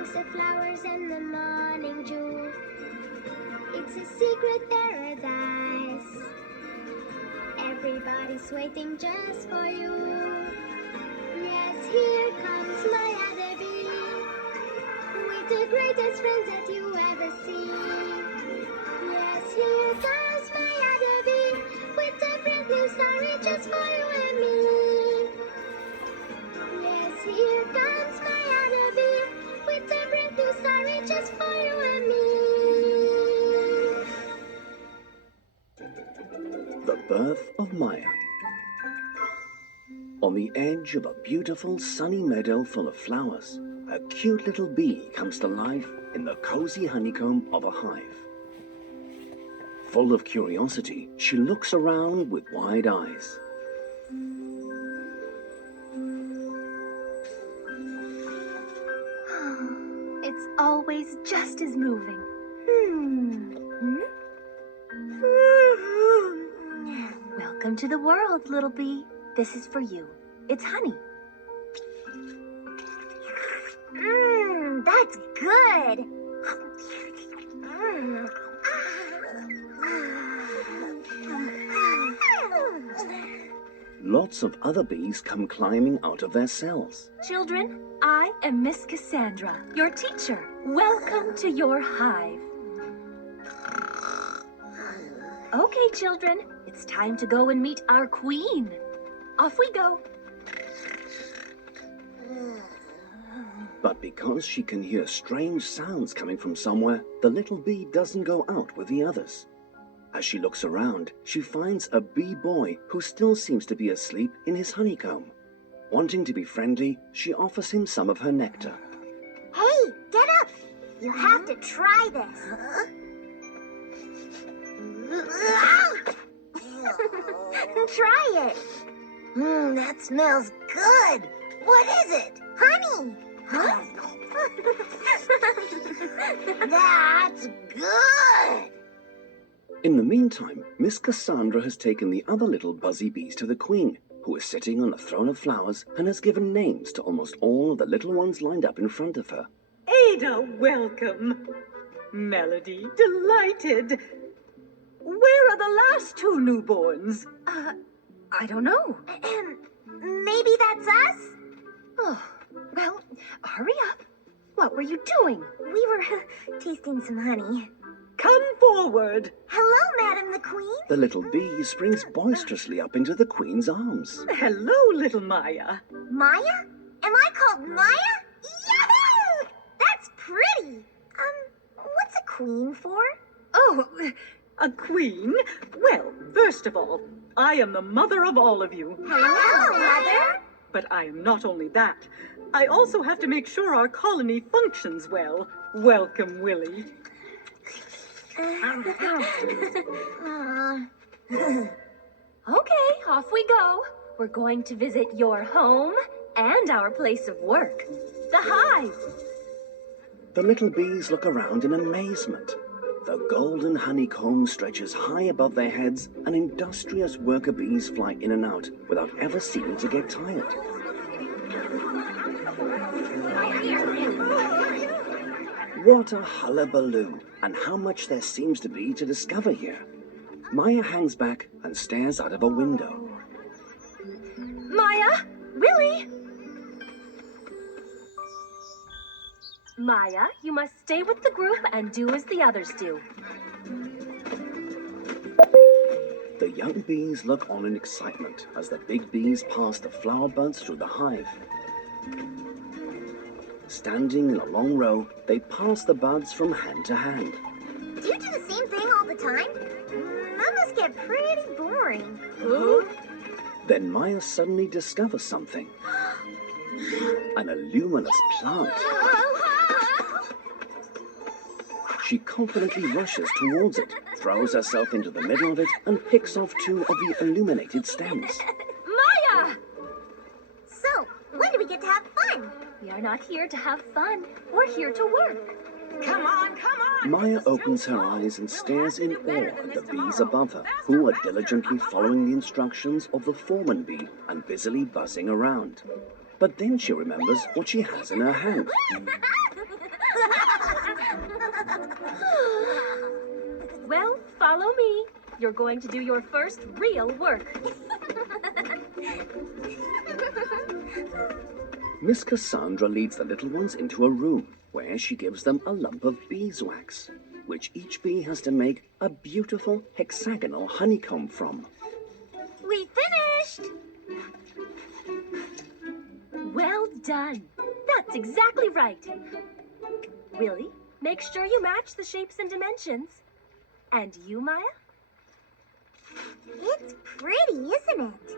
amongst the flowers and the morning dew. It's a secret paradise. Everybody's waiting just for you. Yes, here comes my other bee, with the greatest friends that you ever see. Yes, here comes my other bee, with a brand new story just for you and me. Yes, here comes my other bee, with a brand new story just for you and me. The birth of Maya. On the edge of a beautiful sunny meadow full of flowers, a cute little bee comes to life in the cozy honeycomb of a hive. Full of curiosity, she looks around with wide eyes. It's always just as moving. Welcome to the world, little bee. This is for you. It's honey. That's good. Lots of other bees come climbing out of their cells. Children, I am Miss Cassandra, your teacher. Welcome to your hive. Okay, children, it's time to go and meet our queen. Off we go. But because she can hear strange sounds coming from somewhere, the little bee doesn't go out with the others. As she looks around, she finds a bee boy who still seems to be asleep in his honeycomb. Wanting to be friendly, she offers him some of her nectar. Hey, get up! You have to try this. Try it. That smells good. What is it? Honey. Huh? That's good. In the meantime, Miss Cassandra has taken the other little buzzy bees to the queen, who is sitting on a throne of flowers and has given names to almost all of the little ones lined up in front of her. Ada, welcome. Melody, delighted. Where are the last two newborns? I don't know. Maybe that's us? Oh, well, hurry up. What were you doing? We were tasting some honey. Come forward. Hello, Madam the Queen. The little bee springs boisterously up into the queen's arms. Hello, little Maya. Maya? Am I called Maya? Yahoo! That's pretty. What's a queen for? Oh, a queen? Well, first of all, I am the mother of all of you. Hello, Mother. But I am not only that. I also have to make sure our colony functions well. Welcome, Willy. Okay, off we go. We're going to visit your home and our place of work, the hive. The little bees look around in amazement. The golden honeycomb stretches high above their heads, and industrious worker bees fly in and out without ever seeming to get tired. What a hullabaloo, and how much there seems to be to discover here. Maya hangs back and stares out of a window. Maya, Willy. Maya, you must stay with the group and do as the others do. The young bees look on in excitement as the big bees pass the flower buds through the hive. Standing in a long row, they pass the buds from hand to hand. Do you do the same thing all the time? That must get pretty boring. Then Maya suddenly discovers something. An luminous plant. She confidently rushes towards it, throws herself into the middle of it, and picks off two of the illuminated stems. Maya! So, when do we get to have fun? We are not here to have fun. We're here to work. Come on, come on! Maya opens her eyes and stares in awe at the bees above her, who are diligently following the instructions of the foreman bee and busily buzzing around. But then she remembers what she has in her hand. Well, follow me. You're going to do your first real work. Miss Cassandra leads the little ones into a room where she gives them a lump of beeswax, which each bee has to make a beautiful hexagonal honeycomb from. We finished! Well done. That's exactly right. Willy, make sure you match the shapes and dimensions. And you, Maya? It's pretty, isn't it?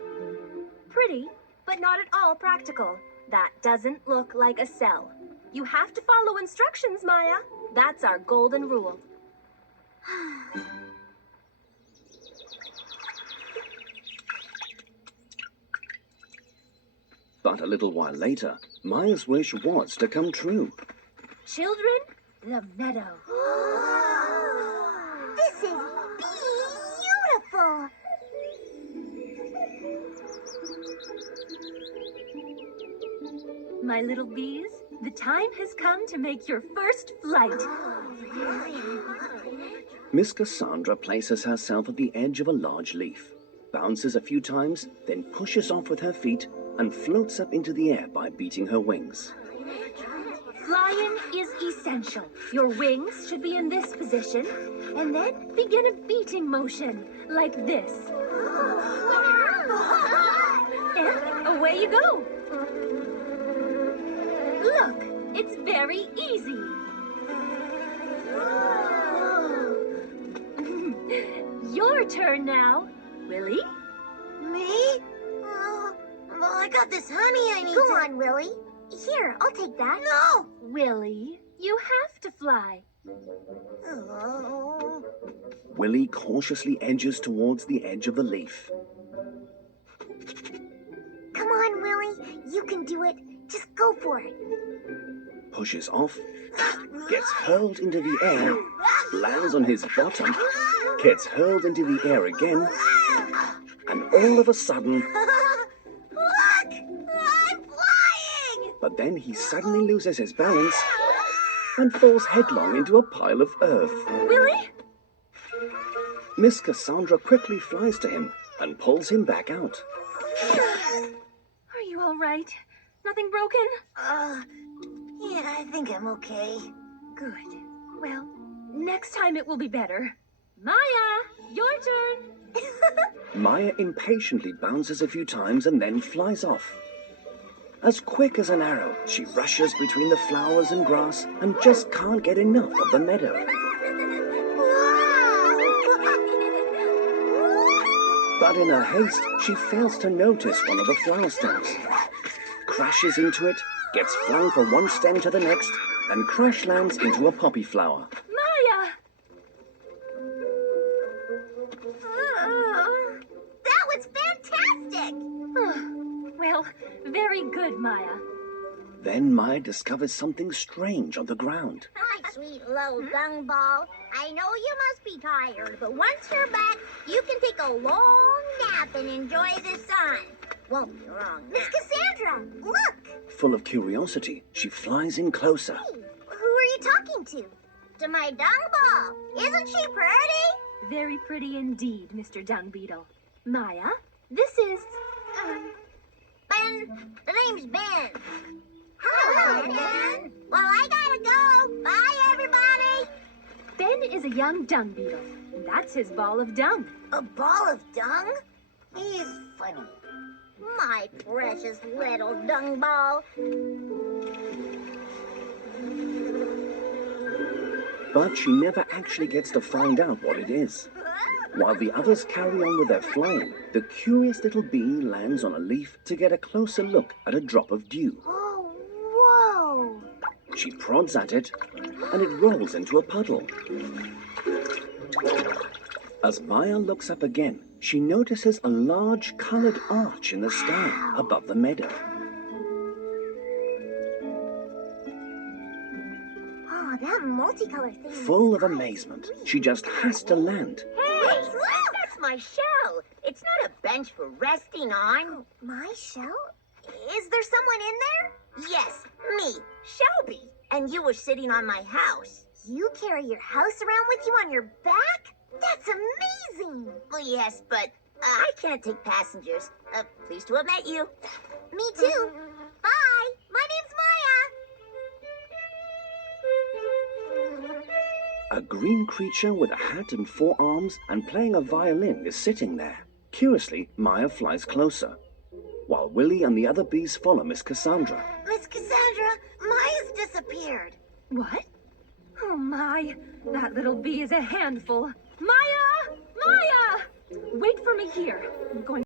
Pretty, but not at all practical. That doesn't look like a cell. You have to follow instructions, Maya. That's our golden rule. But a little while later, Maya's wish was to come true. Children, the meadow. This is beautiful! My little bees, the time has come to make your first flight. Miss Cassandra places herself at the edge of a large leaf, bounces a few times, then pushes off with her feet and floats up into the air by beating her wings. Flying is essential. Your wings should be in this position, and then begin a beating motion, like this. And away you go. Look, it's very easy. Your turn now, Willy. Me? Well, I got this honey I need. Go on, Willy. Here, I'll take that. No! Willy, you have to fly. Oh. Willy cautiously edges towards the edge of the leaf. Come on, Willy. You can do it. Just go for it. Pushes off, gets hurled into the air, lands on his bottom, gets hurled into the air again, and all of a sudden... Look! I'm flying! But then he suddenly loses his balance and falls headlong into a pile of earth. Willy? Miss Cassandra quickly flies to him and pulls him back out. Are you all right? Nothing broken? Yeah, I think I'm okay. Good. Well, next time it will be better. Maya, your turn. Maya impatiently bounces a few times and then flies off. As quick as an arrow, she rushes between the flowers and grass and just can't get enough of the meadow. But in her haste, she fails to notice one of the flower stems. Crashes into it, gets flung from one stem to the next, and crash lands into a poppy flower. Maya! That was fantastic! Well, very good, Maya. Then Maya discovers something strange on the ground. Hi, sweet little dung ball. I know you must be tired, but once you're back, you can take a long nap and enjoy the sun. Won't be long. Miss Cassandra, look! Full of curiosity, she flies in closer. Hey, who are you talking to? To my dung ball. Isn't she pretty? Very pretty indeed, Mr. Dung Beetle. Maya, this is... Ben. The name's Ben. Hello, Ben. Well, I gotta go. Bye, everybody. Ben is a young dung beetle. That's his ball of dung. A ball of dung? He's funny. My precious little dung ball. But she never actually gets to find out what it is. While the others carry on with their flying, the curious little bee lands on a leaf to get a closer look at a drop of dew. Oh, whoa. She prods at it, and it rolls into a puddle. As Maya looks up again, she notices a large colored arch in the sky above the meadow. Oh, that multicolored thing. Full of amazement, she just has to land. Hey, that's my shell. It's not a bench for resting on. My shell? Is there someone in there? Yes, me, Shelby. And you were sitting on my house. You carry your house around with you on your back? That's amazing! Well, yes, but I can't take passengers. Pleased to have met you. Me too. Bye! My name's Maya! A green creature with a hat and 4 arms and playing a violin is sitting there. Curiously, Maya flies closer, while Willy and the other bees follow Miss Cassandra. Miss Cassandra, Maya's disappeared. What? Oh my, that little bee is a handful. Maya! Maya! Wait for me here. I'm going